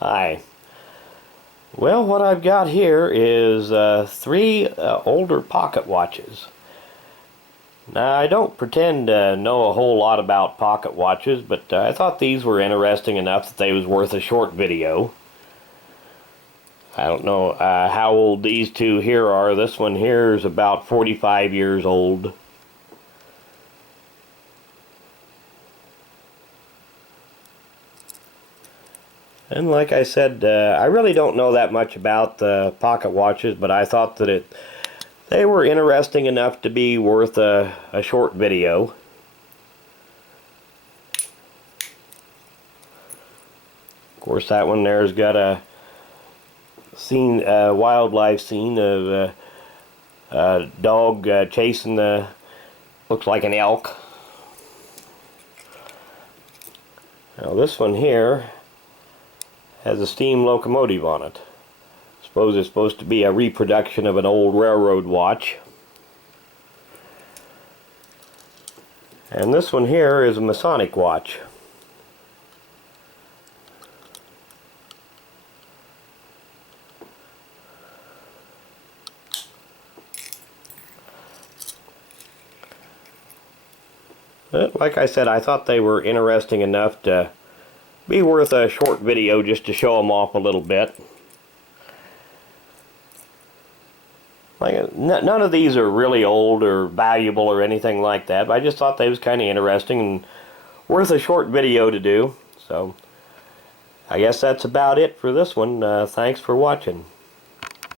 Hi. Well, what I've got here is three older pocket watches. Now, I don't pretend to know a whole lot about pocket watches, but I thought these were interesting enough that they was worth a short video. I don't know how old these two here are. This one here is about 45 years old. And like I said, I really don't know that much about the pocket watches, but I thought that they were interesting enough to be worth a short video. Of course, that one there's got a wildlife scene of a dog chasing looks like an elk. Now this one here has a steam locomotive on it. I suppose it's supposed to be a reproduction of an old railroad watch. And this one here is a Masonic watch. But like I said, I thought they were interesting enough to be worth a short video just to show them off a little bit. None of these are really old or valuable or anything like that, but I just thought they was kind of interesting and worth a short video to do. So I guess that's about it for this one. Thanks for watching.